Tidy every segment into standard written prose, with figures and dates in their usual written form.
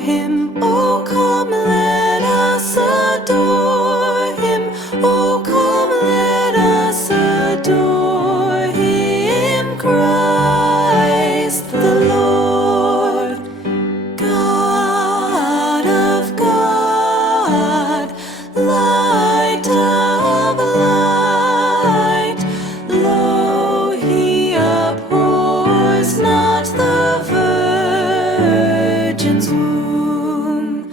him. Oh, come, let us adore him. Oh, come, let us adore him. Christ the Lord, God of God, light of light. Lo, he abhors not the Virgin's womb.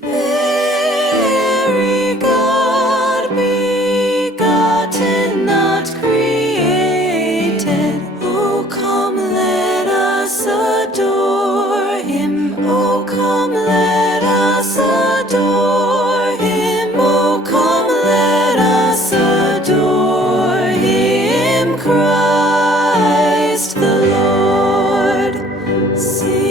Very God begotten, not created. Oh, come, let us adore him. Oh, come, let us adore him. Oh, come, let us adore him. Christ the Lord. Sing